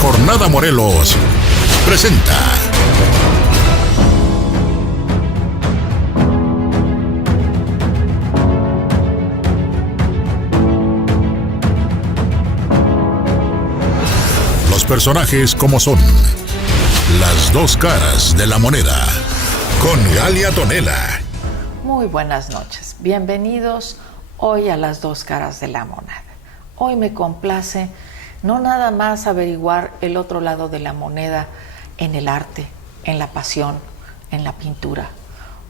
Jornada Morelos presenta los personajes como son, las dos caras de la moneda, con Galia Tonela. Muy buenas noches, bienvenidos hoy a las dos caras de la moneda. Hoy me complace no nada más averiguar el otro lado de la moneda en el arte, en la pasión, en la pintura.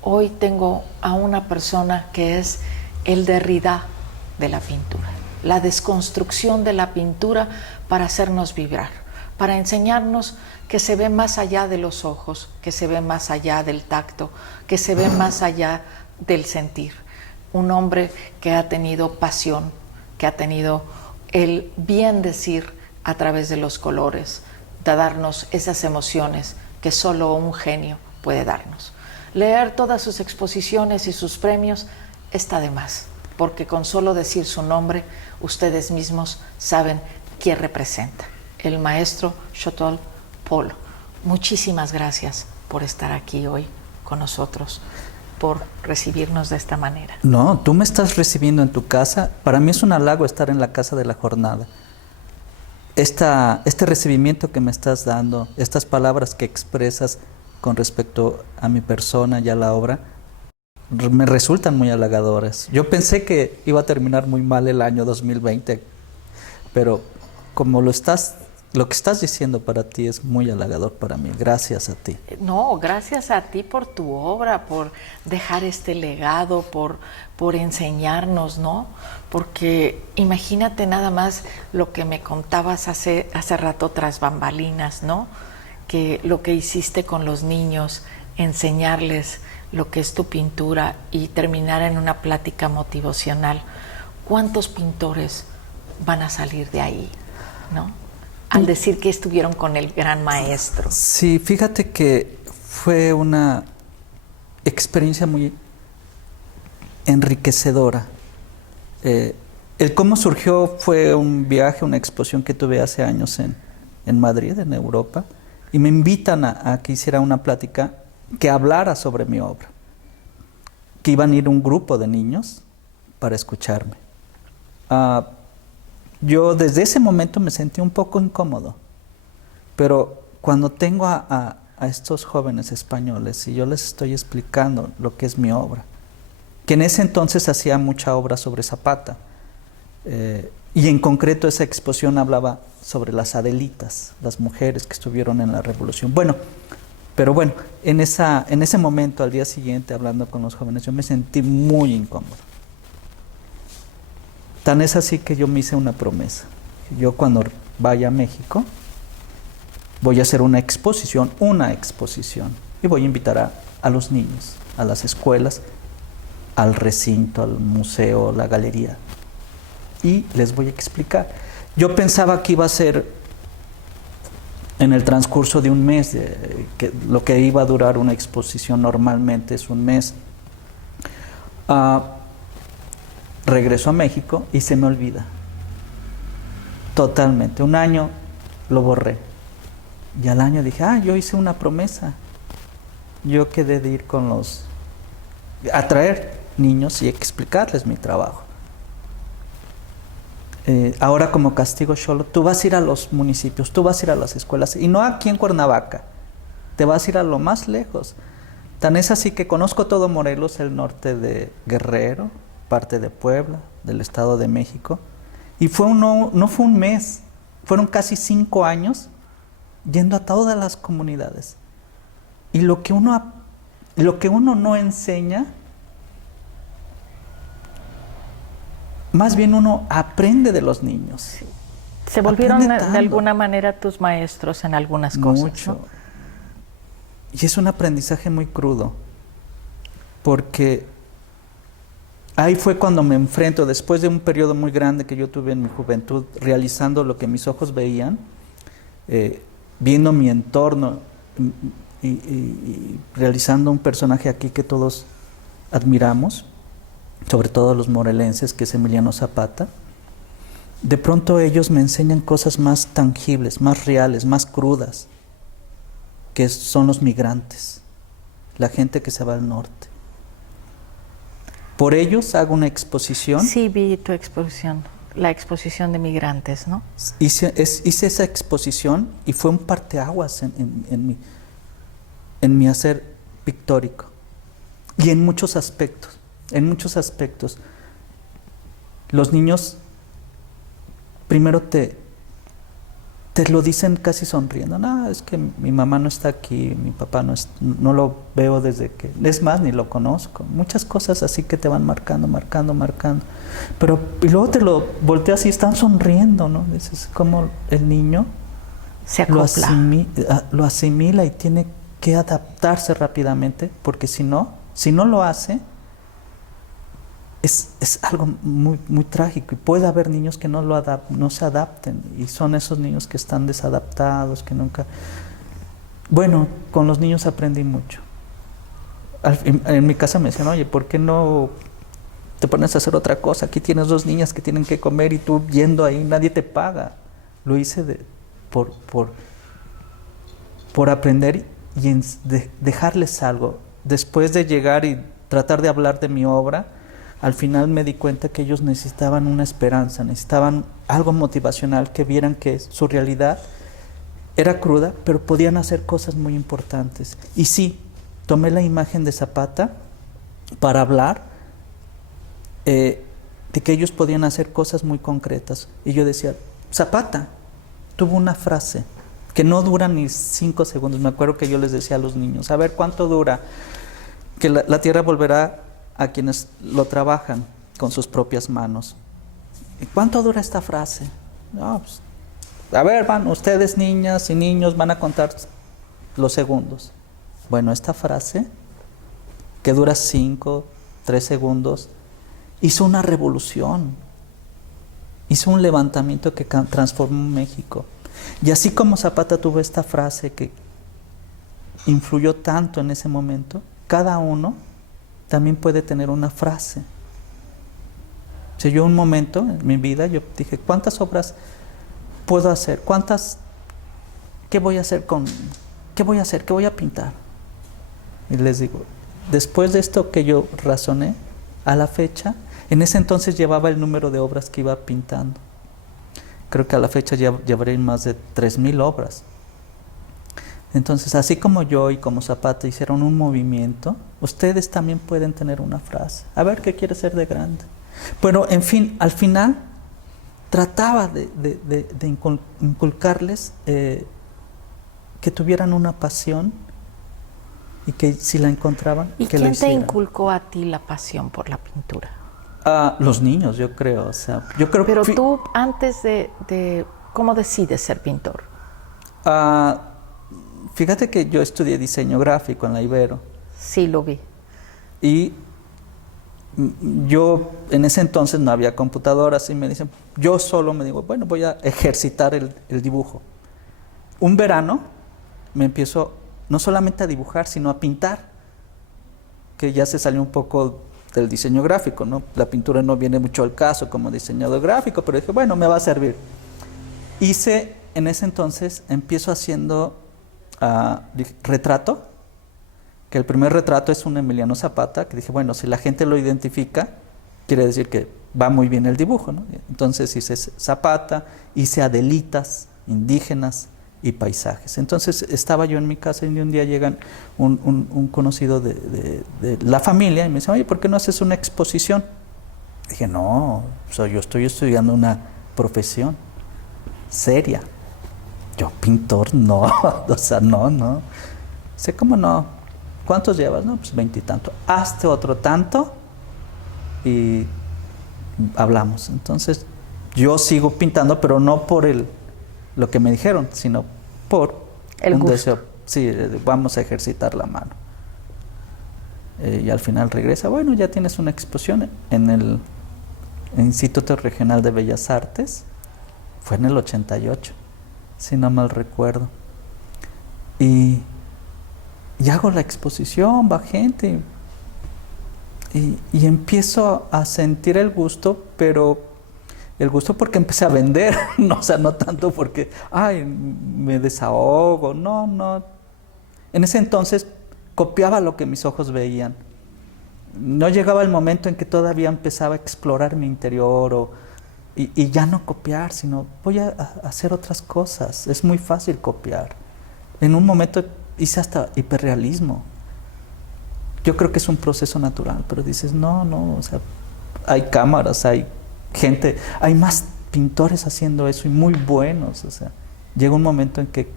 Hoy tengo a una persona que es el Derrida de la pintura, la desconstrucción de la pintura para hacernos vibrar, para enseñarnos que se ve más allá de los ojos, que se ve más allá del tacto, que se ve más allá del sentir. Un hombre que ha tenido pasión, que ha tenido el bien decir a través de los colores, de darnos esas emociones que solo un genio puede darnos. Leer todas sus exposiciones y sus premios está de más, porque con solo decir su nombre, ustedes mismos saben quién representa. El maestro Chotel Polo. Muchísimas gracias por estar aquí hoy con nosotros, por recibirnos de esta manera. No, tú me estás recibiendo en tu casa. Para mí es un halago estar en la casa de la jornada. Este recibimiento que me estás dando, estas palabras que expresas con respecto a mi persona y a la obra, me resultan muy halagadoras. Yo pensé que iba a terminar muy mal el año 2020, pero como lo que estás diciendo para ti es muy halagador para mí. Gracias a ti. No, gracias a ti por tu obra, por dejar este legado, por enseñarnos, ¿no? Porque imagínate nada más lo que me contabas hace rato tras bambalinas, ¿no? Que lo que hiciste con los niños, enseñarles lo que es tu pintura y terminar en una plática motivacional. ¿Cuántos pintores van a salir de ahí, ¿no? Al decir que estuvieron con el gran maestro. Sí, fíjate que fue una experiencia muy enriquecedora. El cómo surgió fue un viaje, una exposición que tuve hace años en Madrid, en Europa, y me invitan a que hiciera una plática que hablara sobre mi obra, que iban a ir un grupo de niños para escucharme. Yo desde ese momento me sentí un poco incómodo, pero cuando tengo a estos jóvenes españoles y yo les estoy explicando lo que es mi obra, que en ese entonces hacía mucha obra sobre Zapata, y en concreto esa exposición hablaba sobre las Adelitas, las mujeres que estuvieron en la Revolución. Pero bueno, en ese momento, al día siguiente, hablando con los jóvenes, yo me sentí muy incómodo. Tan es así que yo me hice una promesa. Yo cuando vaya a México voy a hacer una exposición, y voy a invitar a los niños, a las escuelas, al recinto, al museo, la galería, y les voy a explicar. Yo pensaba que iba a ser en el transcurso de un mes, que lo que iba a durar una exposición normalmente es un mes. Regreso a México y se me olvida totalmente. Un año lo borré y al año dije, yo hice una promesa. Yo quedé de ir a traer niños y explicarles mi trabajo. Ahora como castigo, Xolo, tú vas a ir a los municipios, tú vas a ir a las escuelas, y no aquí en Cuernavaca, te vas a ir a lo más lejos. Tan es así que conozco todo Morelos, el norte de Guerrero, parte de Puebla, del Estado de México, y no fue un mes, fueron casi 5 años yendo a todas las comunidades. Y lo que uno no enseña, más bien uno aprende de los niños. Sí. Se volvieron de alguna manera tus maestros en algunas cosas. Mucho. ¿No? Y es un aprendizaje muy crudo, porque ahí fue cuando me enfrento, después de un periodo muy grande que yo tuve en mi juventud, realizando lo que mis ojos veían, viendo mi entorno y realizando un personaje aquí que todos admiramos, sobre todo los morelenses, que es Emiliano Zapata. de pronto ellos me enseñan cosas más tangibles, más reales, más crudas, que son los migrantes, la gente que se va al norte. Por ellos hago una exposición. Sí, vi tu exposición, la exposición de migrantes, ¿no? Hice esa exposición y fue un parteaguas en mi hacer pictórico. Y en muchos aspectos, los niños primero te lo dicen casi sonriendo. No, es que mi mamá no está aquí, mi papá no lo veo desde que... Es más, ni lo conozco. Muchas cosas así que te van marcando. Pero, y luego te lo volteas y están sonriendo, ¿no? Es como el niño se acopla. Lo asimila y tiene que adaptarse rápidamente, porque si no lo hace, es algo muy, muy trágico. Y puede haber niños que no se adapten, y son esos niños que están desadaptados, que nunca... Bueno, con los niños aprendí mucho. En mi casa me decían, oye, ¿por qué no te pones a hacer otra cosa? Aquí tienes 2 niñas que tienen que comer y tú yendo ahí, nadie te paga. Lo hice por aprender y dejarles algo. Después de llegar y tratar de hablar de mi obra, al final me di cuenta que ellos necesitaban una esperanza, necesitaban algo motivacional, que vieran que su realidad era cruda, pero podían hacer cosas muy importantes. Y sí, tomé la imagen de Zapata para hablar de que ellos podían hacer cosas muy concretas. Y yo decía, Zapata tuvo una frase que no dura ni 5 segundos. Me acuerdo que yo les decía a los niños, a ver, ¿cuánto dura? Que la tierra volverá a quienes lo trabajan con sus propias manos. ¿Y cuánto dura esta frase? No, pues, a ver, ustedes niñas y niños van a contar los segundos. Bueno, esta frase, que dura 5, 3 segundos, hizo una revolución, hizo un levantamiento que transformó México. Y así como Zapata tuvo esta frase que influyó tanto en ese momento, cada uno también puede tener una frase. O sea, yo un momento en mi vida, yo dije, ¿cuántas obras puedo hacer? ¿Qué voy a hacer? ¿Qué voy a pintar? Y les digo, después de esto que yo razoné, a la fecha, en ese entonces llevaba el número de obras que iba pintando. Creo que a la fecha ya llevaré más de 3,000 obras. Entonces, así como yo y como Zapata hicieron un movimiento, ustedes también pueden tener una frase. A ver qué quiere ser de grande. Pero, en fin, al final trataba de inculcarles que tuvieran una pasión y que si la encontraban, ¿Y que lo quién te hicieran. inculcó a ti la pasión por la pintura? Los niños, yo creo. O sea, yo creo. Pero tú, antes de ¿cómo decides ser pintor? Fíjate que yo estudié diseño gráfico en la Ibero. Sí, lo vi. Y yo en ese entonces no había computadoras y me dicen, yo solo me digo, bueno, voy a ejercitar el dibujo. Un verano me empiezo no solamente a dibujar, sino a pintar, que ya se salió un poco del diseño gráfico, ¿no? La pintura no viene mucho al caso como diseñador gráfico, pero dije, bueno, me va a servir. Hice, en ese entonces, empiezo haciendo retrato, que el primer retrato es un Emiliano Zapata, que dije, bueno, si la gente lo identifica, quiere decir que va muy bien el dibujo, ¿no? Entonces hice Zapata, hice Adelitas, indígenas y paisajes. Entonces estaba yo en mi casa y un día llegan un conocido de la familia y me dice, oye, ¿por qué no haces una exposición? Dije, no, yo estoy estudiando una profesión seria. Yo, pintor, no, o sea, no. Sé, ¿cómo no? ¿Cuántos llevas? No, pues 20 y tanto. Hazte otro tanto y hablamos. Entonces, yo sigo pintando, pero no por lo que me dijeron, sino por el un gusto. deseo. Sí, vamos a ejercitar la mano. Y al final regresa, bueno, ya tienes una exposición en el Instituto Regional de Bellas Artes. Fue en el 88. Si no mal recuerdo. Y hago la exposición, va gente y empiezo a sentir el gusto, pero el gusto porque empecé a vender, no, o sea, no tanto porque, ay, me desahogo, no. En ese entonces copiaba lo que mis ojos veían. No llegaba el momento en que todavía empezaba a explorar mi interior y ya no copiar, sino voy a hacer otras cosas. Es muy fácil copiar. En un momento hice hasta hiperrealismo. Yo creo que es un proceso natural, pero dices, no, o sea, hay cámaras, hay gente, hay más pintores haciendo eso y muy buenos, o sea, llega un momento en que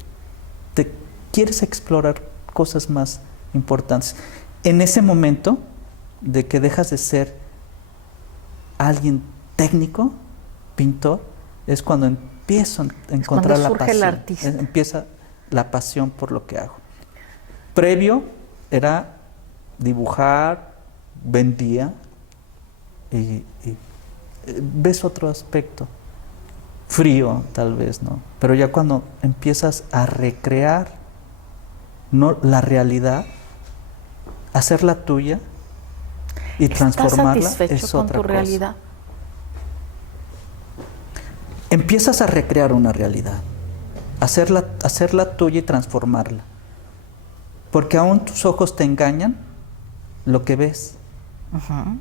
te quieres explorar cosas más importantes. En ese momento de que dejas de ser alguien técnico, pintor, es cuando empiezo a encontrar la pasión. El artista. Empieza la pasión por lo que hago. Previo era dibujar, vendía y ves otro aspecto, frío tal vez, ¿no? Pero ya cuando empiezas a recrear, no la realidad, hacerla tuya y transformarla, ¿estás satisfecho es con otra tu cosa. realidad? Empiezas a recrear una realidad, hacerla tuya y transformarla, porque aún tus ojos te engañan lo que ves. Uh-huh.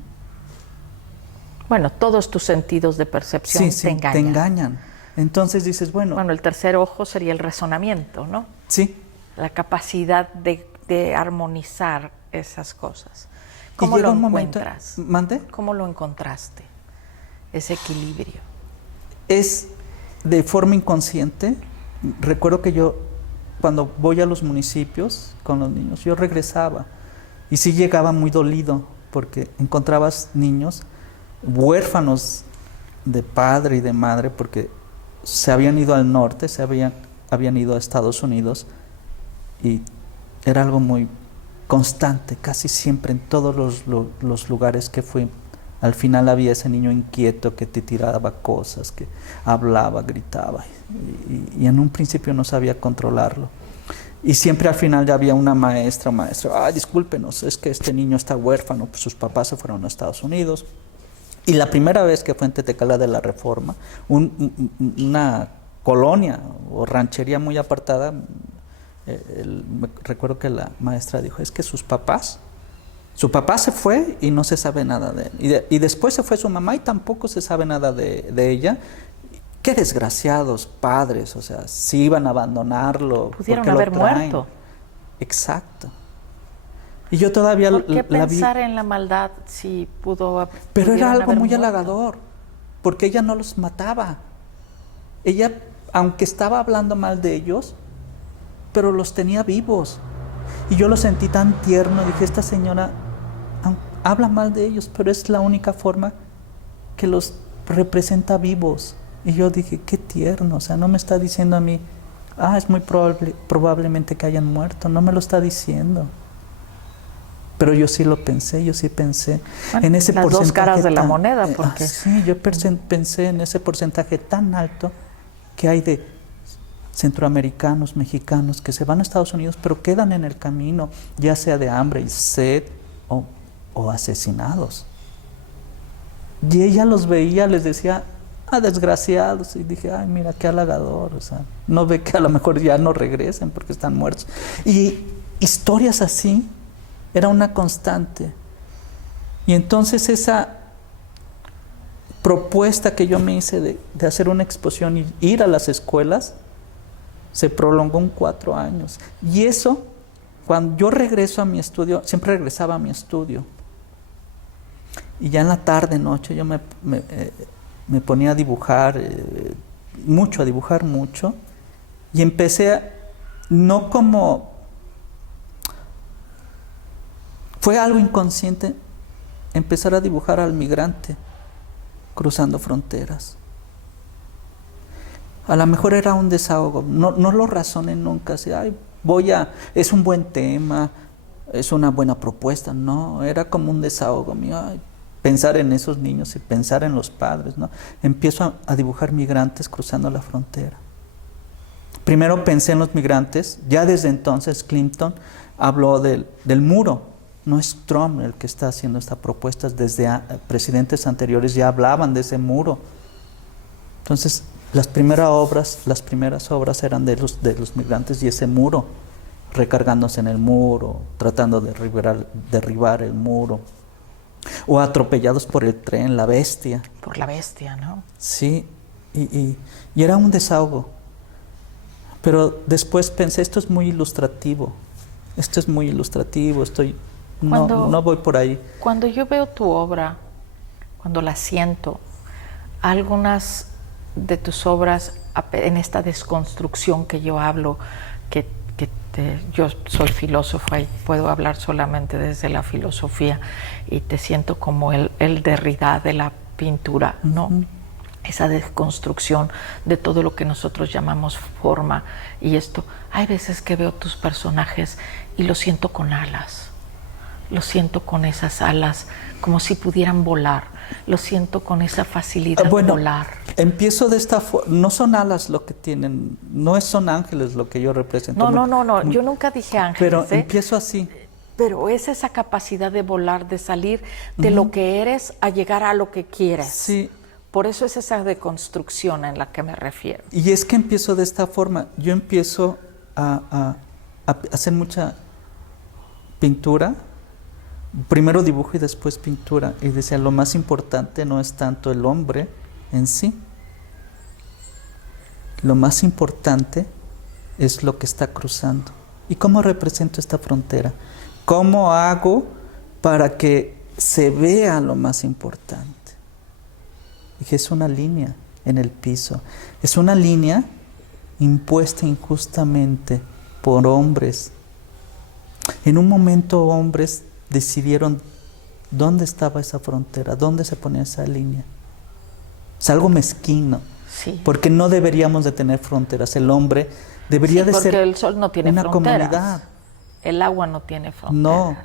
Bueno, todos tus sentidos de percepción te engañan. Entonces dices, bueno, el tercer ojo sería el razonamiento, ¿no? Sí. La capacidad de armonizar esas cosas. ¿Cómo lo encuentras? ¿Mande? ¿Cómo lo encontraste? Ese equilibrio. Es de forma inconsciente. Recuerdo que yo, cuando voy a los municipios con los niños, yo regresaba y sí llegaba muy dolido porque encontrabas niños huérfanos de padre y de madre porque se habían ido al norte, habían ido a Estados Unidos y era algo muy constante, casi siempre en todos los lugares que fui. Al final había ese niño inquieto que te tiraba cosas, que hablaba, gritaba y en un principio no sabía controlarlo. Y siempre al final ya había una maestra, discúlpenos, es que este niño está huérfano, pues sus papás se fueron a Estados Unidos. Y la primera vez que fue en Tetecala de la Reforma, una colonia o ranchería muy apartada, recuerdo que la maestra dijo, es que su papá se fue y no se sabe nada de él. Y después se fue su mamá y tampoco se sabe nada de ella. Qué desgraciados padres, o sea, si iban a abandonarlo. Pudieron haber muerto. Exacto. Y yo todavía ¿Por qué la pensar vi, en la maldad si pudo? pero era algo muy muerto? halagador, porque ella no los mataba. Ella, aunque estaba hablando mal de ellos, pero los tenía vivos. Y yo lo sentí tan tierno, dije, esta señora habla mal de ellos, pero es la única forma que los representa vivos. Y yo dije, qué tierno, o sea, no me está diciendo a mí, es muy probablemente que hayan muerto, no me lo está diciendo. Pero yo sí lo pensé, en ese las porcentaje. Dos caras de la moneda, porque... sí, yo pensé en ese porcentaje tan alto que hay de centroamericanos, mexicanos, que se van a Estados Unidos, pero quedan en el camino, ya sea de hambre y sed o asesinados. Y ella los veía, les decía, desgraciados, y dije, mira qué halagador, o sea, no ve que a lo mejor ya no regresen porque están muertos. Y historias así era una constante. Y entonces esa propuesta que yo me hice de hacer una exposición y ir a las escuelas se prolongó en 4 años. Y eso, cuando yo regreso a mi estudio, siempre regresaba a mi estudio, y ya en la tarde, noche, yo me ponía a dibujar mucho, y empecé no como... Fue algo inconsciente empezar a dibujar al migrante cruzando fronteras. A lo mejor era un desahogo, no lo razoné nunca, así, es un buen tema, es una buena propuesta, no, era como un desahogo mío, pensar en esos niños y pensar en los padres, ¿no? Empiezo a dibujar migrantes cruzando la frontera. Primero pensé en los migrantes, ya desde entonces Clinton habló del muro. No es Trump el que está haciendo esta propuesta, desde presidentes anteriores ya hablaban de ese muro. Entonces, las primeras obras eran de los migrantes y ese muro, recargándose en el muro, tratando de derribar el muro, o atropellados por el tren, la bestia. Por la bestia, ¿no? Sí, y era un desahogo. Pero después pensé, esto es muy ilustrativo, no voy por ahí. Cuando yo veo tu obra, cuando la siento, algunas de tus obras en esta desconstrucción que yo hablo, yo soy filósofa y puedo hablar solamente desde la filosofía y te siento como el Derrida de la pintura, ¿no? Uh-huh. Esa desconstrucción de todo lo que nosotros llamamos forma y esto. Hay veces que veo tus personajes y los siento con alas, los siento con esas alas como si pudieran volar, los siento con esa facilidad de volar. Empiezo de esta forma, no son alas lo que tienen, no son ángeles lo que yo represento. No, yo nunca dije ángeles. Pero empiezo así. Pero es esa capacidad de volar, de salir de lo que eres a llegar a lo que quieres. Sí. Por eso es esa deconstrucción en la que me refiero. Y es que empiezo de esta forma. Yo empiezo a hacer mucha pintura. Primero dibujo y después pintura. Y decía, lo más importante no es tanto el hombre en sí. Lo más importante es lo que está cruzando. ¿Y cómo represento esta frontera? ¿Cómo hago para que se vea lo más importante? Dije, es una línea en el piso. Es una línea impuesta injustamente por hombres. En un momento hombres decidieron dónde estaba esa frontera, dónde se ponía esa línea. Es algo mezquino, sí. Porque no deberíamos de tener fronteras. El hombre debería de ser porque el sol no tiene una fronteras. comunidad. El agua no tiene fronteras. No,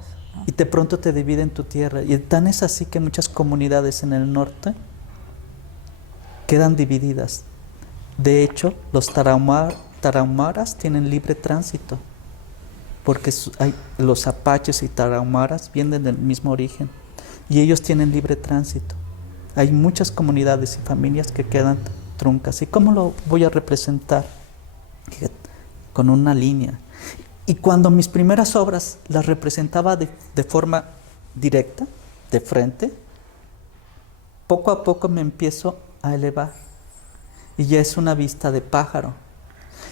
y de pronto te dividen tu tierra. Y tan es así que muchas comunidades en el norte quedan divididas. De hecho, los tarahumaras tienen libre tránsito, porque los apaches y tarahumaras vienen del mismo origen, y ellos tienen libre tránsito. Hay muchas comunidades y familias que quedan truncas. ¿Y cómo lo voy a representar? Con una línea. Y cuando mis primeras obras las representaba de forma directa, de frente, poco a poco me empiezo a elevar y ya es una vista de pájaro.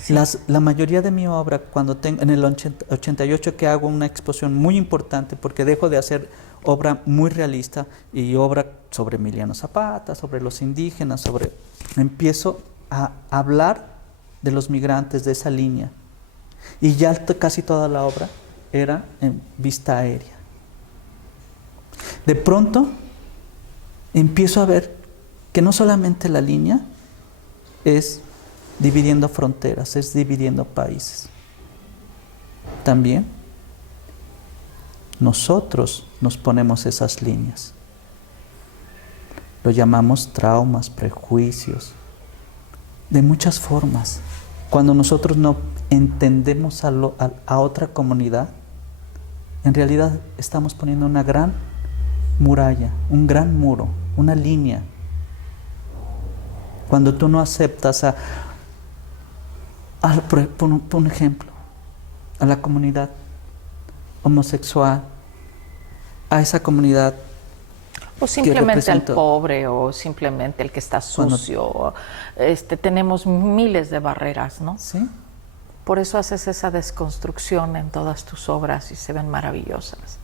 Sí. La mayoría de mi obra, cuando tengo en el 88 que hago una exposición muy importante, porque dejo de hacer obra muy realista y obra sobre Emiliano Zapata, sobre los indígenas, empiezo a hablar de los migrantes, de esa línea, y ya casi toda la obra era en vista aérea. De pronto empiezo a ver que no solamente la línea es dividiendo fronteras, es dividiendo países. También nosotros nos ponemos esas líneas. Lo llamamos traumas, prejuicios, de muchas formas. Cuando nosotros no entendemos a otra comunidad, en realidad estamos poniendo una gran muralla, un gran muro, una línea. Cuando tú no aceptas por un ejemplo, a la comunidad homosexual, a esa comunidad, o simplemente al pobre, o simplemente el que está sucio. Tenemos miles de barreras, ¿no? Sí. Por eso haces esa desconstrucción en todas tus obras y se ven maravillosas.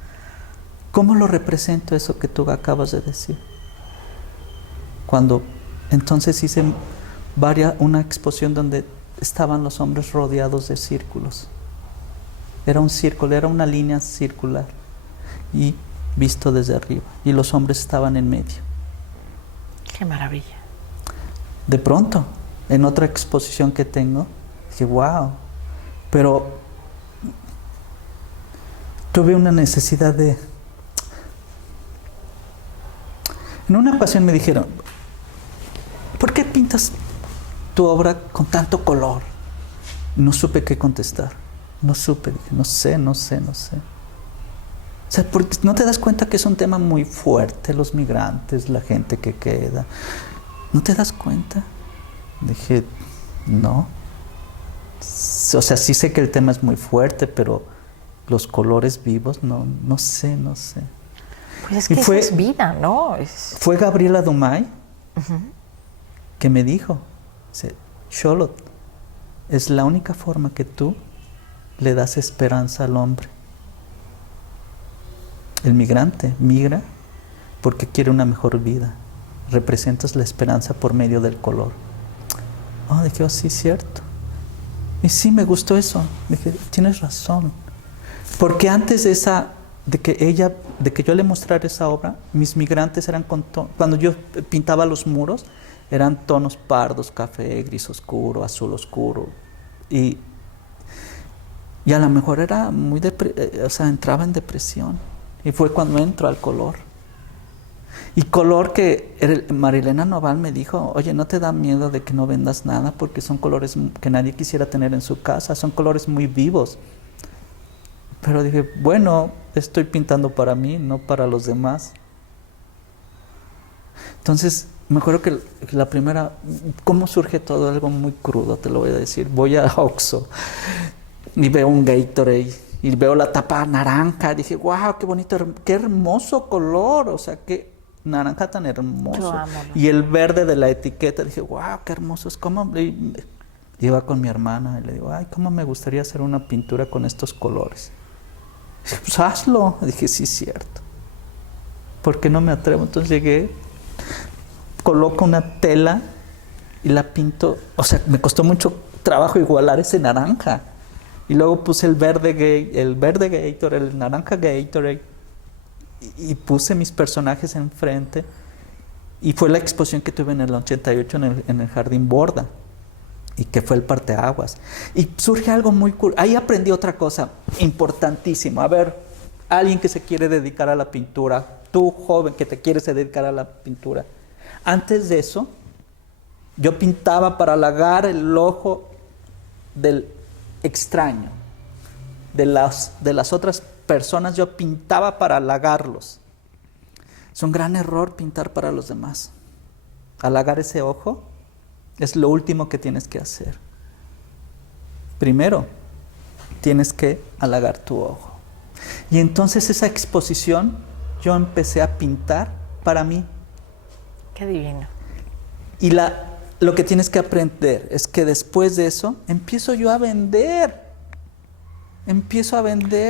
¿Cómo lo represento eso que tú acabas de decir? Cuando entonces hice una exposición donde estaban los hombres rodeados de círculos. Era un círculo, era una línea circular y visto desde arriba, y los hombres estaban en medio. ¡Qué maravilla! De pronto, en otra exposición que tengo, dije, wow, pero tuve una necesidad de... En una ocasión me dijeron, ¿por qué pintas tu obra con tanto color? No supe qué contestar. No supe, dije, no sé. O sea, porque no te das cuenta que es un tema muy fuerte, los migrantes, la gente que queda. ¿No te das cuenta? Dije, no. O sea, sí sé que el tema es muy fuerte, pero los colores vivos, no sé. Pues es que eso es vida, ¿no? Fue Gabriela Dumay que me dijo, Xolotl, es la única forma que tú le das esperanza al hombre. El migrante migra porque quiere una mejor vida. Representas la esperanza por medio del color. Dije, sí, cierto. Y sí, me gustó eso. Dije, tienes razón. Porque antes de que yo le mostrara esa obra, mis migrantes eran cuando yo pintaba los muros, eran tonos pardos, café, gris oscuro, azul oscuro. Y a lo mejor era muy entraba en depresión. Y fue cuando entro al color. Y color que Marilena Noval me dijo, oye, ¿no te da miedo de que no vendas nada? Porque son colores que nadie quisiera tener en su casa, son colores muy vivos. Pero dije, bueno, estoy pintando para mí, no para los demás. Entonces, me acuerdo que la primera, ¿cómo surge todo? Algo muy crudo, te lo voy a decir. Voy a Oxxo y veo un Gatorade y veo la tapa naranja. Dije, wow, qué bonito, qué hermoso color, o sea, qué naranja tan hermoso. Y el verde de la etiqueta, dije, wow, qué hermoso es. ¿Cómo? Y iba con mi hermana y le digo, ay, cómo me gustaría hacer una pintura con estos colores. Dije, pues hazlo. Dije, sí, cierto. ¿Por qué no me atrevo? Entonces llegué, coloco una tela y la pinto. O sea, me costó mucho trabajo igualar ese naranja. Y luego puse el verde Gatorade, el naranja Gatorade, y puse mis personajes enfrente. Y fue la exposición que tuve en el 88 en el Jardín Borda, y que fue el parteaguas. Y surge algo muy cool. Ahí aprendí otra cosa importantísima. A ver, alguien que se quiere dedicar a la pintura, tú joven que te quieres dedicar a la pintura. Antes de eso, yo pintaba para halagar el ojo del extraño, de las otras personas. Yo pintaba para halagarlos. Es un gran error pintar para los demás. Halagar ese ojo es lo último que tienes que hacer. Primero, tienes que halagar tu ojo. Y entonces esa exposición, yo empecé a pintar para mí. Qué divino. Y lo que tienes que aprender es que después de eso, empiezo yo a vender.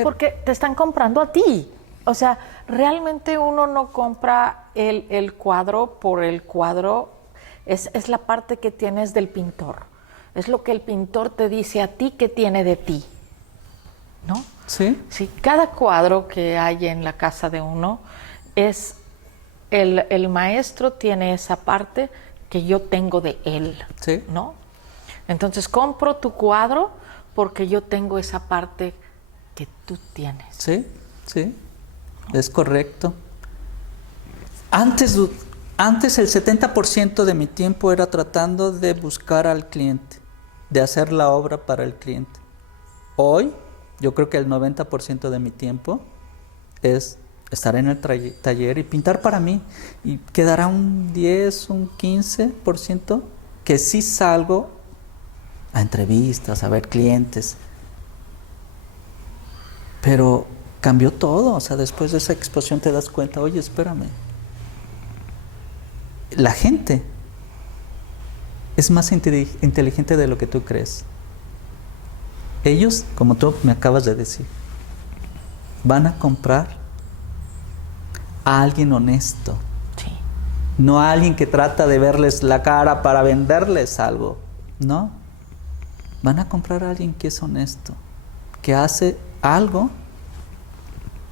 Porque te están comprando a ti. O sea, realmente uno no compra el cuadro por el cuadro. Es la parte que tienes del pintor. Es lo que el pintor te dice a ti que tiene de ti, ¿no? Sí. Sí, cada cuadro que hay en la casa de uno es el maestro tiene esa parte que yo tengo de él, sí, ¿no? Entonces compro tu cuadro porque yo tengo esa parte que tú tienes. Sí, es correcto. Antes el 70% de mi tiempo era tratando de buscar al cliente, de hacer la obra para el cliente. Hoy, yo creo que el 90% de mi tiempo es estar en el taller y pintar para mí. Y quedará un 10, un 15% que sí salgo a entrevistas, a ver clientes. Pero cambió todo. O sea, después de esa exposición te das cuenta, oye, espérame. La gente es más inteligente de lo que tú crees. Ellos, como tú me acabas de decir, van a comprar a alguien honesto. Sí. No a alguien que trata de verles la cara para venderles algo. No. Van a comprar a alguien que es honesto, que hace algo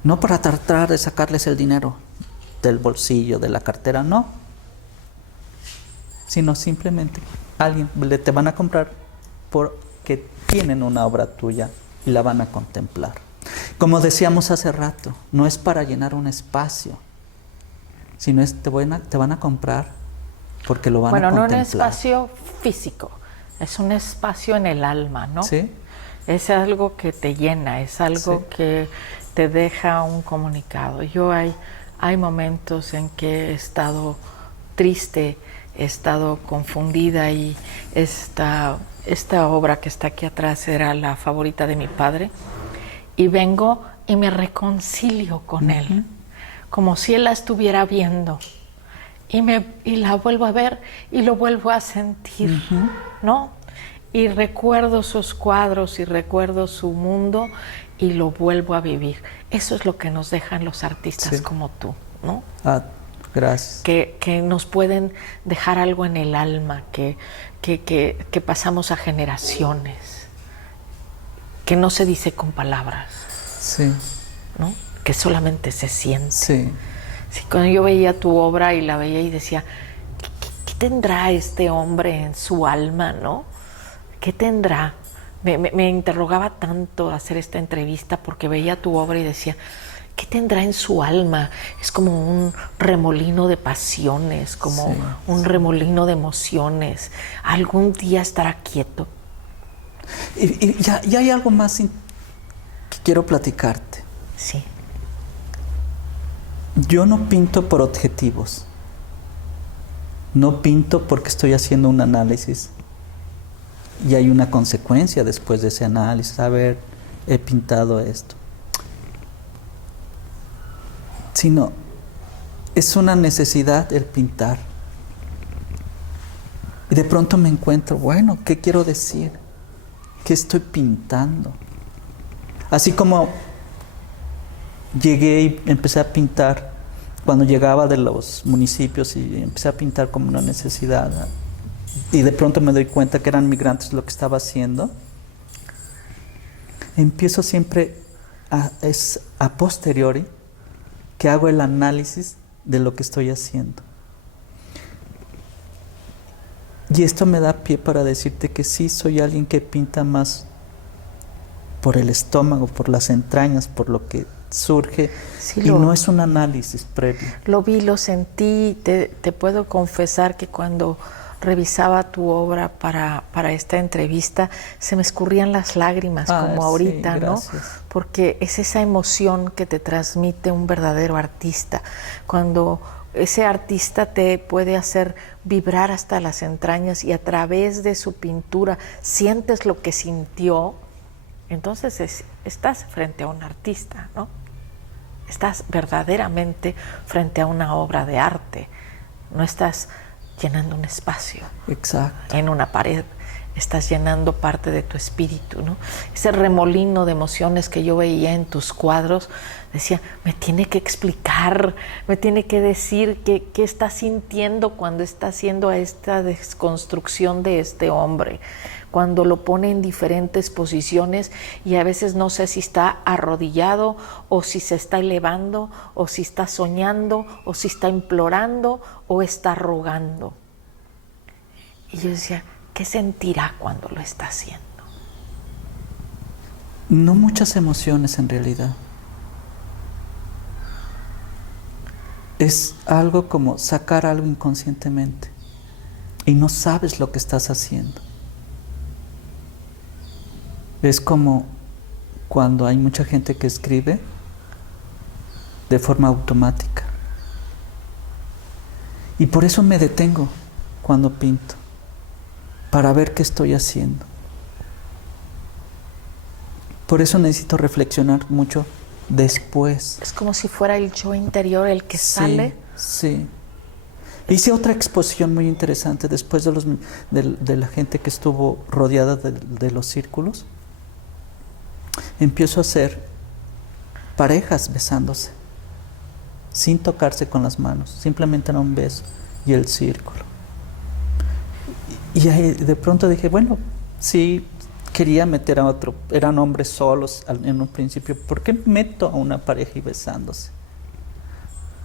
no para tratar de sacarles el dinero del bolsillo, de la cartera, no. Sino simplemente te van a comprar porque tienen una obra tuya y la van a contemplar. Como decíamos hace rato, no es para llenar un espacio, sino te van a comprar porque lo van a contemplar. Bueno, no un espacio físico, es un espacio en el alma, ¿no? Sí. Es algo que te llena, es algo que te deja un comunicado. Hay momentos en que he estado triste, he estado confundida y esta obra que está aquí atrás era la favorita de mi padre. Y vengo y me reconcilio con él, como si él la estuviera viendo. Y la vuelvo a ver y lo vuelvo a sentir, ¿no? Y recuerdo sus cuadros y recuerdo su mundo y lo vuelvo a vivir. Eso es lo que nos dejan los artistas como tú, ¿no? Ah, gracias. Que nos pueden dejar algo en el alma, que pasamos a generaciones, que no se dice con palabras, Sí. ¿no? Que solamente se siente. Sí. Sí, cuando yo veía tu obra y la veía y decía, ¿qué tendrá este hombre en su alma, no? ¿Qué tendrá? Me interrogaba tanto hacer esta entrevista porque veía tu obra y decía, ¿qué tendrá en su alma? Es como un remolino de pasiones, como un remolino de emociones. ¿Algún día estará quieto? Y ya hay algo más que quiero platicarte. Sí. Yo no pinto por objetivos. No pinto porque estoy haciendo un análisis y hay una consecuencia después de ese análisis. A ver, he pintado esto. Sino, es una necesidad el pintar. Y de pronto me encuentro, bueno, ¿qué quiero decir? ¿Qué estoy pintando? Así como llegué y empecé a pintar cuando llegaba de los municipios y empecé a pintar como una necesidad, ¿no? Y de pronto me doy cuenta que eran migrantes lo que estaba haciendo. Empiezo siempre a posteriori que hago el análisis de lo que estoy haciendo. Y esto me da pie para decirte que sí soy alguien que pinta más por el estómago, por las entrañas, por lo que surge, y no es un análisis previo. Lo vi, lo sentí, te puedo confesar que cuando revisaba tu obra para esta entrevista se me escurrían las lágrimas, como ahorita, sí, ¿no? Porque es esa emoción que te transmite un verdadero artista, cuando ese artista te puede hacer vibrar hasta las entrañas y a través de su pintura sientes lo que sintió. Entonces estás frente a un artista, ¿no? Estás verdaderamente frente a una obra de arte. No estás llenando un espacio. Exacto. En una pared. Estás llenando parte de tu espíritu, ¿no? Ese remolino de emociones que yo veía en tus cuadros, decía, me tiene que explicar, me tiene que decir qué está sintiendo cuando está haciendo esta desconstrucción de este hombre, cuando lo pone en diferentes posiciones y a veces no sé si está arrodillado o si se está elevando o si está soñando o si está implorando o está rogando. Y yo decía, ¿qué sentirá cuando lo está haciendo? No muchas emociones en realidad. Es algo como sacar algo inconscientemente y no sabes lo que estás haciendo. Es como cuando hay mucha gente que escribe de forma automática. Y por eso me detengo cuando pinto, para ver qué estoy haciendo. Por eso necesito reflexionar mucho después. Es como si fuera el yo interior el que sale. Sí. Hice otra exposición muy interesante después de la gente que estuvo rodeada de los círculos. Empiezo a hacer parejas besándose, sin tocarse con las manos, simplemente era un beso y el círculo. Y ahí de pronto dije, bueno, sí, quería meter a otro, eran hombres solos en un principio, ¿por qué meto a una pareja y besándose?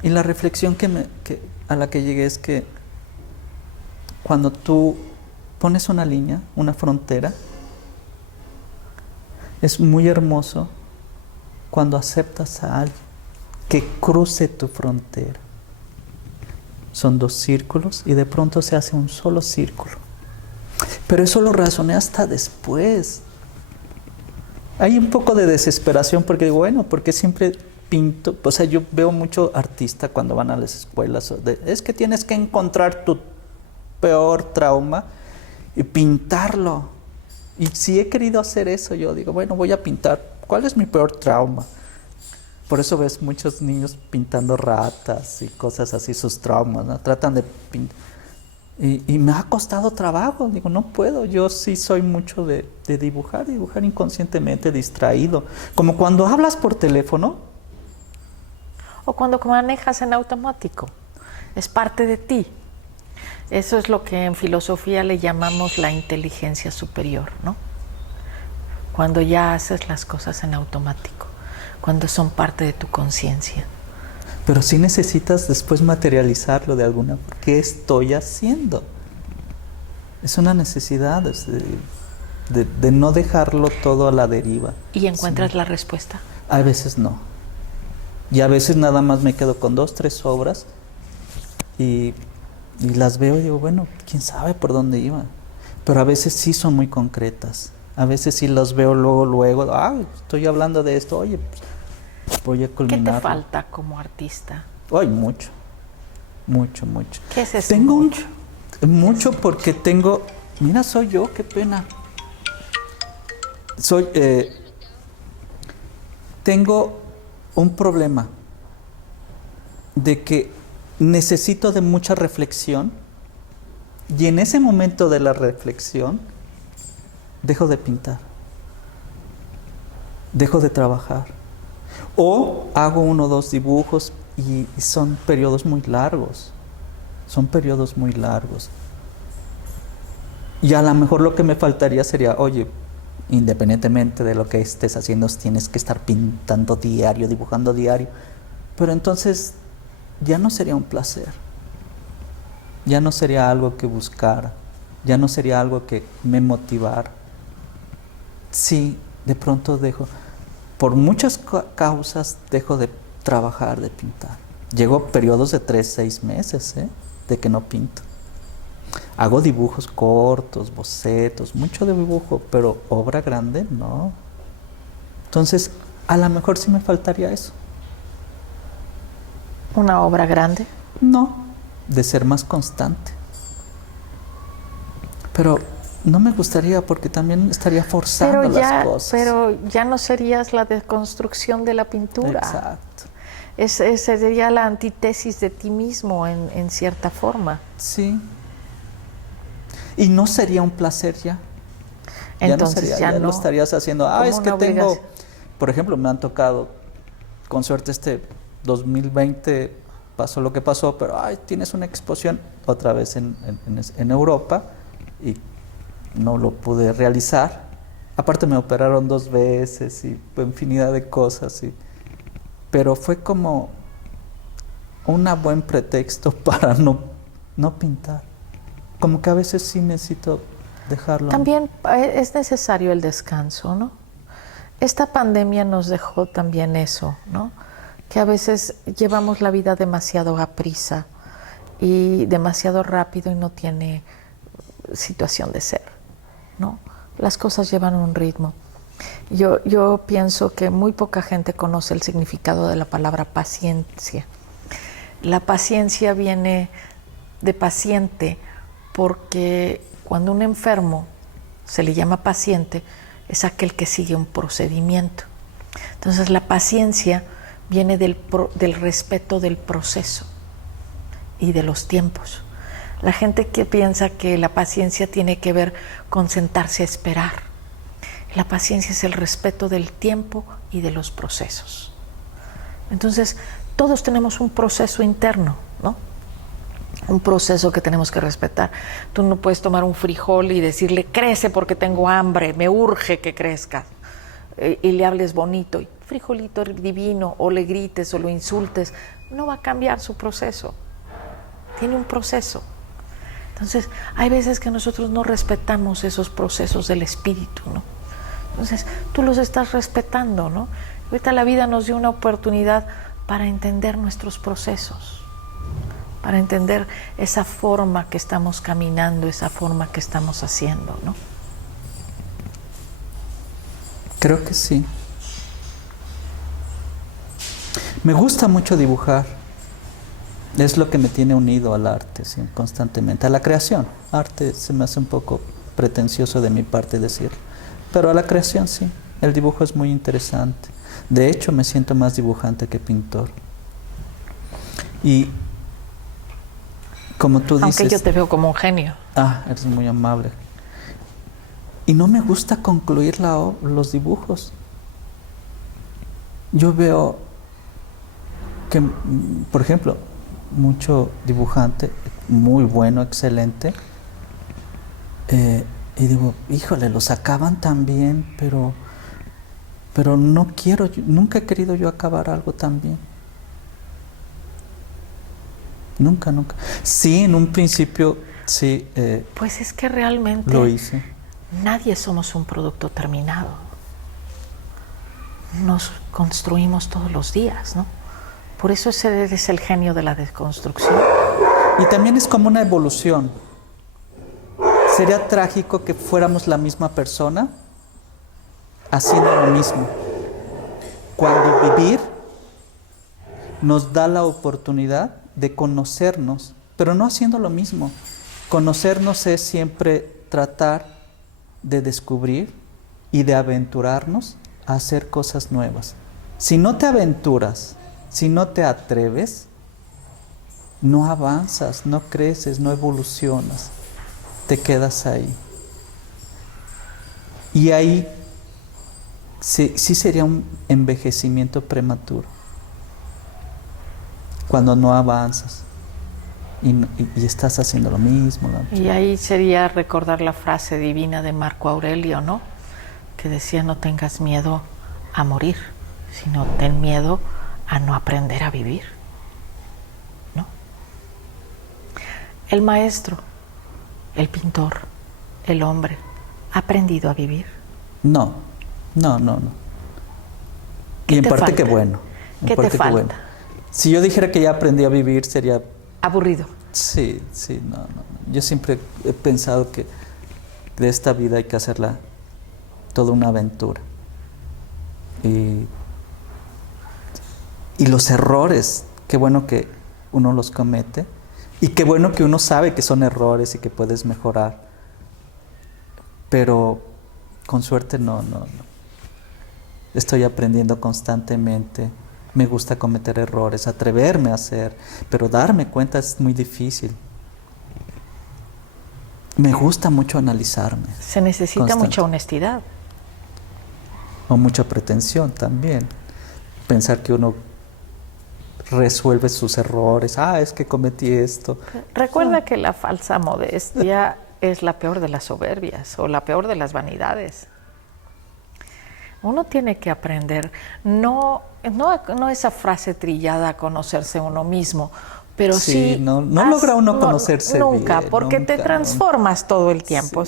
Y la reflexión a la que llegué es que cuando tú pones una línea, una frontera, es muy hermoso cuando aceptas a alguien que cruce tu frontera. Son dos círculos y de pronto se hace un solo círculo. Pero eso lo razoné hasta después. Hay un poco de desesperación porque digo, bueno, porque siempre pinto, o sea, yo veo mucho artista cuando van a las escuelas, es que tienes que encontrar peor trauma y pintarlo. Y si he querido hacer eso, yo digo, bueno, voy a pintar. ¿Cuál es mi peor trauma? Por eso ves muchos niños pintando ratas y cosas así, sus traumas, ¿no? Tratan de pintar. Y me ha costado trabajo, digo, no puedo. Yo sí soy mucho de dibujar inconscientemente, distraído. Como cuando hablas por teléfono. O cuando manejas en automático. Es parte de ti. Eso es lo que en filosofía le llamamos la inteligencia superior, ¿no? Cuando ya haces las cosas en automático, cuando son parte de tu conciencia. Pero sí necesitas después materializarlo de alguna forma. ¿Qué estoy haciendo? Es una necesidad de no dejarlo todo a la deriva. ¿Y encuentras Sí. la respuesta? A veces no. Y a veces nada más me quedo con 2, 3 obras y las veo y digo, bueno, quién sabe por dónde iba. Pero a veces sí son muy concretas. A veces sí las veo luego, estoy hablando de esto, oye, pues, voy a culminar. ¿Qué te falta como artista? Ay, mucho. ¿Qué es eso? Tengo mucho porque tengo, mira, soy yo, qué pena. Tengo un problema de que necesito de mucha reflexión y en ese momento de la reflexión dejo de pintar, dejo de trabajar o hago 1 o 2 dibujos y son periodos muy largos, y a lo mejor lo que me faltaría sería, oye, independientemente de lo que estés haciendo, tienes que estar pintando diario, dibujando diario, pero entonces ya no sería un placer, ya no sería algo que buscara, ya no sería algo que me motivara. Sí, de pronto por muchas causas dejo de trabajar, de pintar. Llego periodos de 3, 6 meses, de que no pinto. Hago dibujos cortos, bocetos, mucho de dibujo, pero obra grande no. Entonces, a lo mejor sí me faltaría eso. ¿Una obra grande? No, de ser más constante. Pero no me gustaría porque también estaría forzando las cosas. Pero ya no serías la deconstrucción de la pintura. Exacto. Sería la antítesis de ti mismo en cierta forma. Sí. Y no sería un placer ya. Entonces ya no lo estarías haciendo. Es que tengo, por ejemplo, me han tocado, con suerte 2020 pasó lo que pasó, pero tienes una exposición otra vez en Europa y no lo pude realizar. Aparte me operaron 2 veces y infinidad de cosas. Pero fue como un buen pretexto para no pintar. Como que a veces sí necesito dejarlo. También es necesario el descanso, ¿no? Esta pandemia nos dejó también eso, ¿no? Que a veces llevamos la vida demasiado a prisa y demasiado rápido y no tiene situación de ser, ¿no? Las cosas llevan un ritmo. Yo pienso que muy poca gente conoce el significado de la palabra paciencia. La paciencia viene de paciente porque cuando un enfermo se le llama paciente es aquel que sigue un procedimiento. Entonces la paciencia viene del respeto del proceso y de los tiempos. La gente que piensa que la paciencia tiene que ver con sentarse a esperar. La paciencia es el respeto del tiempo y de los procesos. Entonces, todos tenemos un proceso interno, ¿no? Un proceso que tenemos que respetar. Tú no puedes tomar un frijol y decirle, crece porque tengo hambre, me urge que crezcas. Y le hables bonito, y frijolito divino, o le grites o lo insultes, no va a cambiar su proceso. Tiene un proceso. Entonces, hay veces que nosotros no respetamos esos procesos del espíritu, ¿no? Entonces, tú los estás respetando, ¿no? Ahorita la vida nos dio una oportunidad para entender nuestros procesos, para entender esa forma que estamos caminando, esa forma que estamos haciendo, ¿no? Creo que sí. Me gusta mucho dibujar. Es lo que me tiene unido al arte, sí, constantemente, a la creación. Arte se me hace un poco pretencioso de mi parte decirlo, pero a la creación sí. El dibujo es muy interesante. De hecho, me siento más dibujante que pintor. Y como tú dices... Aunque yo te veo como un genio. Eres muy amable. Y no me gusta concluir los dibujos. Yo veo que, por ejemplo, mucho dibujante, muy bueno, excelente, y digo, híjole, los acaban tan bien, pero no quiero, nunca he querido yo acabar algo tan bien. Nunca. Sí, en un principio, sí. Pues es que realmente lo hice. Nadie somos un producto terminado. Nos construimos todos los días, ¿no? Por eso ese es el genio de la desconstrucción. Y también es como una evolución. Sería trágico que fuéramos la misma persona haciendo lo mismo. Cuando vivir nos da la oportunidad de conocernos, pero no haciendo lo mismo. Conocernos es siempre tratar de descubrir y de aventurarnos a hacer cosas nuevas. Si no te aventuras, si no te atreves, no avanzas, no creces, no evolucionas, te quedas ahí. Y ahí sí sería un envejecimiento prematuro, cuando no avanzas y estás haciendo lo mismo. Y ahí sería recordar la frase divina de Marco Aurelio, ¿no? Que decía, no tengas miedo a morir, sino ten miedo a no aprender a vivir, ¿no? El maestro, el pintor, el hombre, ¿ha aprendido a vivir? No. Y en parte que bueno. ¿Qué te falta? Bueno. Si yo dijera que ya aprendí a vivir sería... aburrido. Sí, no. Yo siempre he pensado que de esta vida hay que hacerla toda una aventura. Y los errores, qué bueno que uno los comete. Y qué bueno que uno sabe que son errores y que puedes mejorar. Pero con suerte no. Estoy aprendiendo constantemente. Me gusta cometer errores, atreverme a hacer, pero darme cuenta es muy difícil. Me gusta mucho analizarme. Se necesita mucha honestidad. O mucha pretensión también. Pensar que uno resuelve sus errores. Es que cometí esto. Recuerda que la falsa modestia es la peor de las soberbias o la peor de las vanidades. Uno tiene que aprender, no esa frase trillada a conocerse uno mismo, pero sí no logra uno conocerse nunca, bien, porque nunca, te transformas todo el tiempo,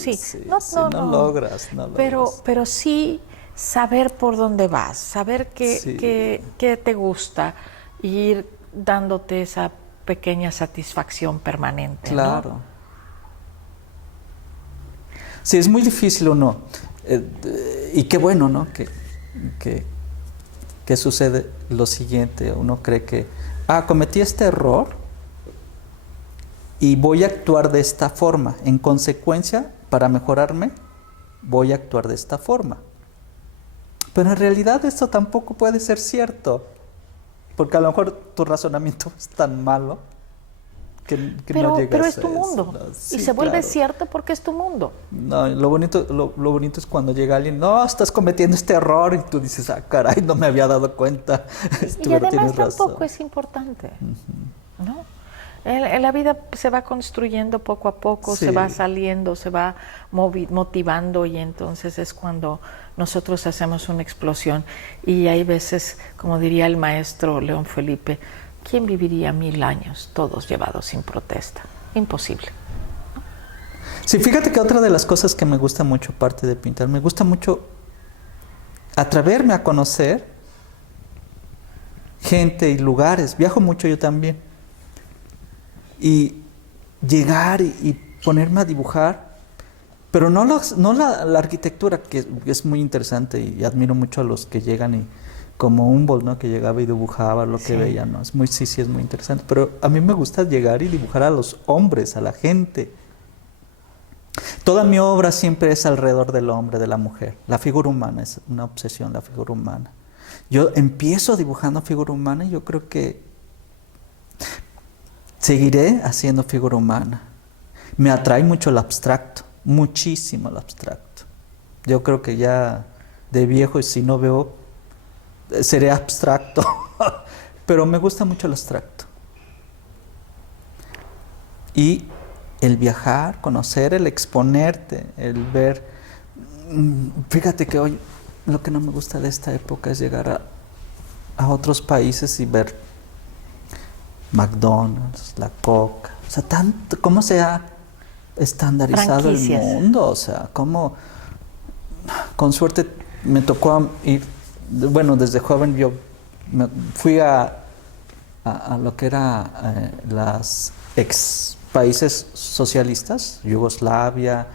no logras. Pero sí saber por dónde vas, saber qué te gusta, y ir dándote esa pequeña satisfacción permanente. Claro. ¿No? Sí, es muy difícil uno. Y qué bueno, ¿no? Que sucede lo siguiente. Uno cree que, cometí este error y voy a actuar de esta forma. En consecuencia, para mejorarme, voy a actuar de esta forma. Pero en realidad esto tampoco puede ser cierto. Porque a lo mejor tu razonamiento es tan malo que no llegas a eso. Pero es tu mundo. ¿No? Sí, y se vuelve claro. cierto porque es tu mundo. No, lo bonito es cuando llega alguien, estás cometiendo este error, y tú dices, caray, no me había dado cuenta. Y además tampoco es importante, ¿no? La vida se va construyendo poco a poco, se va saliendo, se va motivando, y entonces es cuando nosotros hacemos una explosión. Y hay veces, como diría el maestro León Felipe, ¿quién viviría 1000 años todos llevados sin protesta? Imposible. Sí, fíjate que otra de las cosas que me gusta mucho, aparte de pintar, me gusta mucho atreverme a conocer gente y lugares. Viajo mucho yo también. Y llegar y ponerme a dibujar, pero no la arquitectura, que es muy interesante, y admiro mucho a los que llegan y como Humboldt, ¿no? Que llegaba y dibujaba lo que Sí. veía, ¿no? Sí, es muy interesante. Pero a mí me gusta llegar y dibujar a los hombres, a la gente. Toda mi obra siempre es alrededor del hombre, de la mujer. La figura humana es una obsesión, la figura humana. Yo empiezo dibujando figura humana y yo creo que seguiré haciendo figura humana. Me atrae mucho el abstracto, muchísimo el abstracto. Yo creo que ya de viejo, y si no veo, seré abstracto. Pero me gusta mucho el abstracto. Y el viajar, conocer, el exponerte, el ver. Fíjate que hoy lo que no me gusta de esta época es llegar a otros países y ver McDonald's, la Coca. O sea, tanto, cómo se ha estandarizado el Franquicias. mundo. O sea, cómo, con suerte me tocó ir, bueno, desde joven yo fui a lo que era las ex países socialistas, Yugoslavia,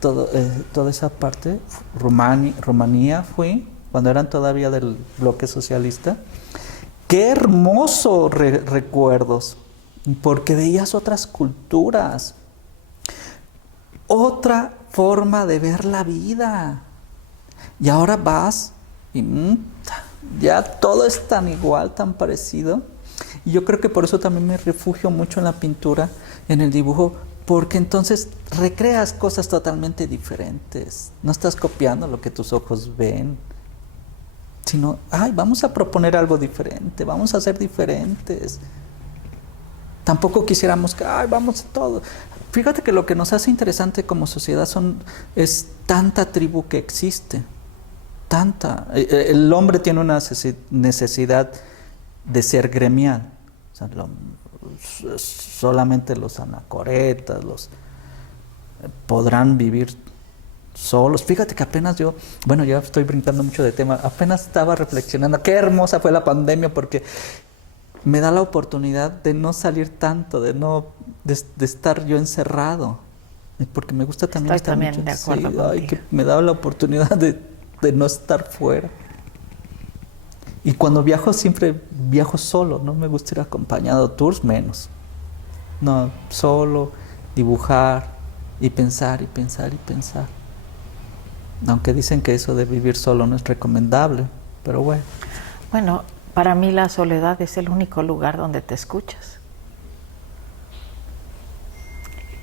toda esa parte, Rumanía fui, cuando eran todavía del bloque socialista. ¡Qué hermoso recuerdos! Porque veías otras culturas, otra forma de ver la vida. Y ahora vas y ya todo es tan igual, tan parecido. Y yo creo que por eso también me refugio mucho en la pintura, en el dibujo, porque entonces recreas cosas totalmente diferentes. No estás copiando lo que tus ojos ven, sino, vamos a proponer algo diferente, vamos a ser diferentes. Tampoco quisiéramos que, vamos a todo. Fíjate que lo que nos hace interesante como sociedad es tanta tribu que existe. Tanta. El hombre tiene una necesidad de ser gremial. O sea, solamente los anacoretas podrán vivir solos. Fíjate que apenas ya estoy brincando mucho de tema, apenas estaba reflexionando, qué hermosa fue la pandemia, porque me da la oportunidad de no salir tanto, de estar yo encerrado, porque me gusta también Estoy estar también mucho, de acuerdo contigo. que me da la oportunidad de no estar fuera. Y cuando viajo siempre viajo solo, no me gusta ir acompañado, tours menos. No, solo, dibujar y pensar y pensar y pensar. Aunque dicen que eso de vivir solo no es recomendable, pero bueno. Bueno, para mí la soledad es el único lugar donde te escuchas.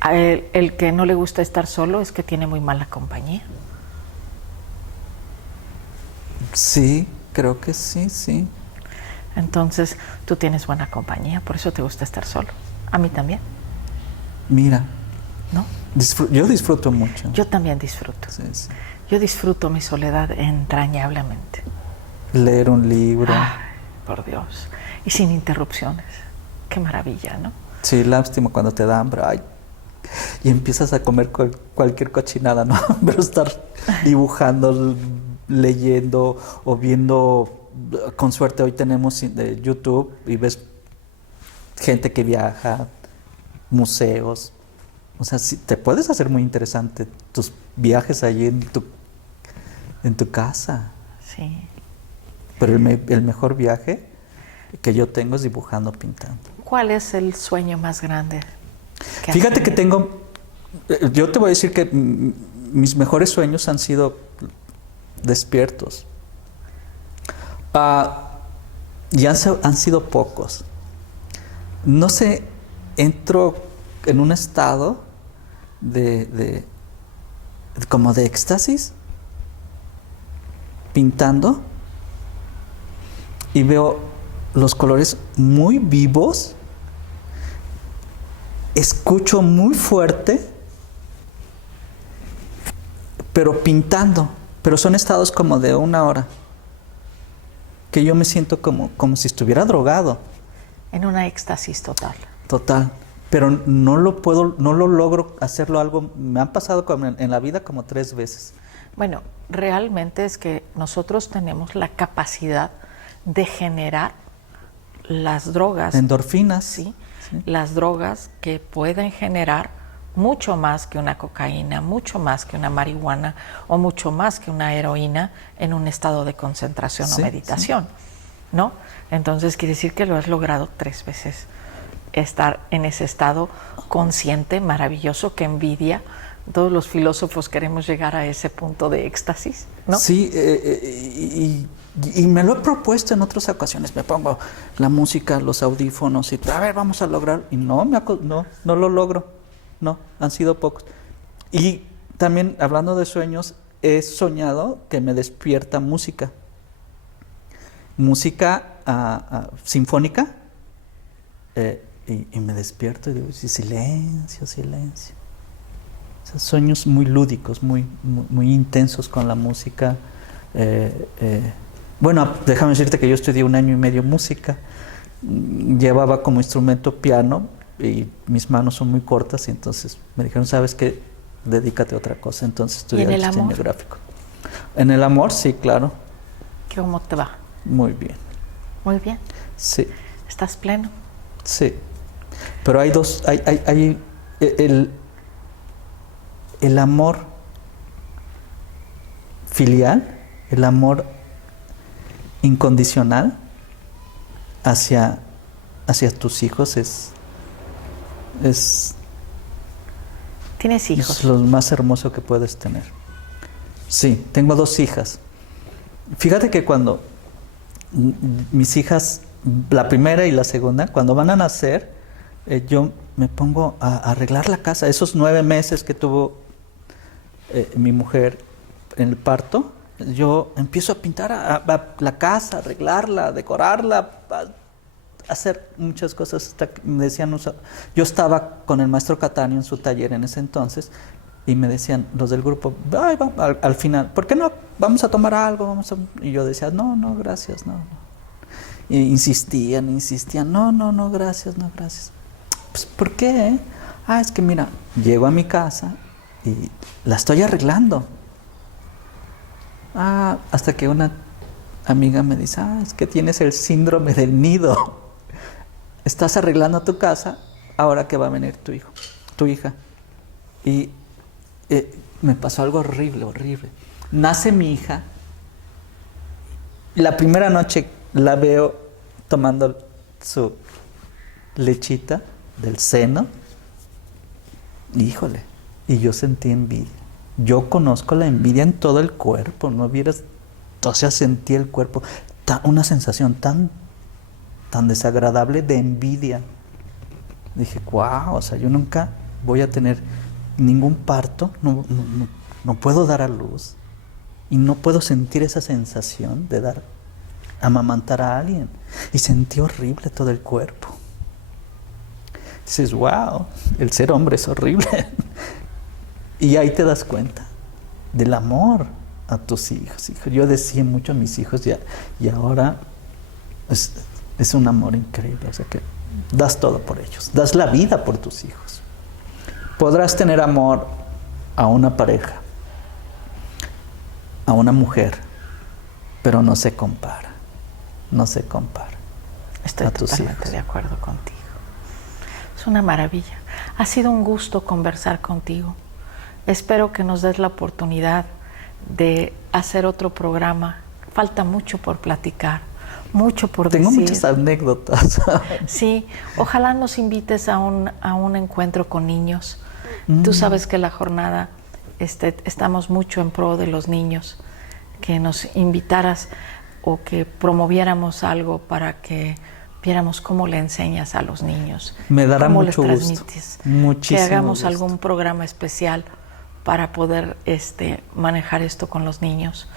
A el que no le gusta estar solo es que tiene muy mala compañía. Sí, creo que sí. Entonces, tú tienes buena compañía, por eso te gusta estar solo. A mí también, Mira, ¿no? yo disfruto mucho. Yo también disfruto. Sí. Yo disfruto mi soledad entrañablemente. Leer un libro. Ay, por Dios. Y sin interrupciones. Qué maravilla, ¿no? Sí, lástima cuando te da hambre. Y empiezas a comer cualquier cochinada, ¿no? Pero estar dibujando, leyendo o viendo. Con suerte hoy tenemos de YouTube y ves gente que viaja, museos. O sea, sí, te puedes hacer muy interesante tus viajes allí en tu casa. Sí. Pero el mejor viaje que yo tengo es dibujando, pintando. ¿Cuál es el sueño más grande que has Fíjate que tenido? yo te voy a decir que mis mejores sueños han sido despiertos. Y han sido pocos. No sé, entro en un estado como de éxtasis, pintando, y veo los colores muy vivos, escucho muy fuerte, pero pintando, pero son estados como de 1 hora, que yo me siento como si estuviera drogado. En una éxtasis total. Total. Pero no lo logro hacerlo algo. Me han pasado en la vida como 3 veces. Bueno, realmente es que nosotros tenemos la capacidad de generar las drogas. Endorfinas. Sí, las drogas que pueden generar mucho más que una cocaína, mucho más que una marihuana o mucho más que una heroína en un estado de concentración o meditación, ¿no? Entonces quiere decir que lo has logrado 3 veces, estar en ese estado consciente, maravilloso, que envidia. Todos los filósofos queremos llegar a ese punto de éxtasis, ¿no? Sí, y me lo he propuesto en otras ocasiones. Me pongo la música, los audífonos y a ver, vamos a lograr. Y no lo logro. No, han sido pocos. Y también, hablando de sueños, he soñado que me despierta música. Música sinfónica. Y me despierto y digo, silencio, silencio. O sea, sueños muy lúdicos, muy intensos con la música. Bueno, déjame decirte que yo estudié 1 año y medio música. Llevaba como instrumento piano y mis manos son muy cortas y entonces me dijeron, ¿sabes qué? Dedícate a otra cosa. Entonces estudié diseño gráfico. En el amor, sí, claro. ¿Cómo te va? Muy bien. Muy bien. Sí. ¿Estás pleno? Sí. Pero hay dos, el amor filial, el amor incondicional hacia tus hijos es ¿Tienes hijos? Es lo más hermoso que puedes tener. Sí, tengo 2 hijas. Fíjate que cuando mis hijas, la primera y la segunda, cuando van a nacer, yo me pongo a arreglar la casa. Esos 9 meses que tuvo mi mujer en el parto, yo empiezo a pintar la casa, arreglarla, decorarla, hacer muchas cosas. Hasta que me decían, yo estaba con el maestro Catania en su taller en ese entonces, y me decían los del grupo, ay, al final, ¿por qué no? Vamos a tomar algo, y yo decía, no, gracias, no. Y insistían, no, gracias. Pues, ¿por qué? Es que mira, llego a mi casa y la estoy arreglando. Hasta que una amiga me dice, es que tienes el síndrome del nido. Estás arreglando tu casa, ahora que va a venir tu hija. Y me pasó algo horrible. Nace mi hija. La primera noche la veo tomando su lechita del seno. Híjole, y yo sentí envidia. Yo conozco la envidia en todo el cuerpo, no vieras, o sea, sentí el cuerpo, una sensación tan desagradable de envidia. Dije, wow, o sea, yo nunca voy a tener ningún parto, no puedo dar a luz y no puedo sentir esa sensación de amamantar a alguien. Y sentí horrible todo el cuerpo. Dices, wow, el ser hombre es horrible. Y ahí te das cuenta del amor a tus hijos. Yo decía mucho a mis hijos y ahora es un amor increíble. O sea que das todo por ellos, das la vida por tus hijos. Podrás tener amor a una pareja, a una mujer, pero no se compara. Estoy a tus totalmente hijos. de acuerdo contigo. Es una maravilla. Ha sido un gusto conversar contigo. Espero que nos des la oportunidad de hacer otro programa. Falta mucho por platicar, mucho por decir. Tengo muchas anécdotas. Sí, ojalá nos invites a un encuentro con niños. Tú sabes que la jornada estamos mucho en pro de los niños. Que nos invitaras o que promoviéramos algo para que viéramos cómo le enseñas a los niños. Me dará cómo mucho les gusto. transmites. Muchísimo que hagamos gusto. algún programa especial para poder manejar esto con los niños.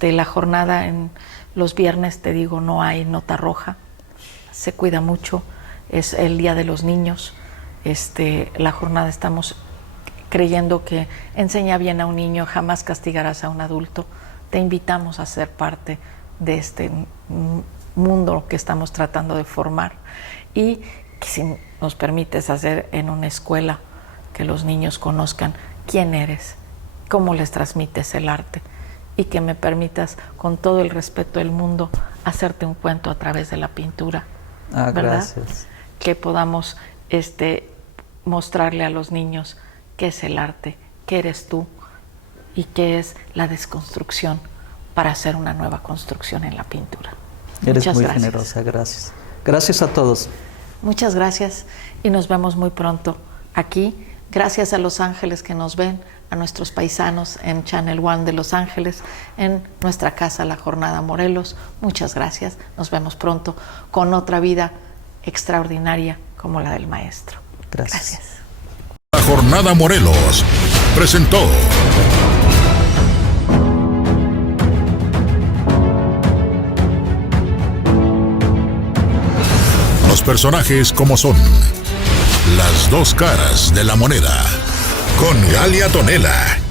La jornada en los viernes, te digo, no hay nota roja, se cuida mucho, es el Día de los Niños. La jornada estamos creyendo que enseña bien a un niño, jamás castigarás a un adulto. Te invitamos a ser parte de este mundo que estamos tratando de formar y que si nos permites hacer en una escuela que los niños conozcan quién eres, cómo les transmites el arte y que me permitas con todo el respeto del mundo hacerte un cuento a través de la pintura, ¿verdad? Gracias. Que podamos mostrarle a los niños qué es el arte, qué eres tú y qué es la desconstrucción para hacer una nueva construcción en la pintura. Eres Muchas muy gracias. generosa, gracias. Gracias a todos. Muchas gracias y nos vemos muy pronto aquí. Gracias a Los Ángeles que nos ven, a nuestros paisanos en Channel One de Los Ángeles, en nuestra casa La Jornada Morelos. Muchas gracias. Nos vemos pronto con otra vida extraordinaria como la del maestro. Gracias. La Jornada Morelos presentó los personajes como son, las dos caras de la moneda, con Galia Tonela.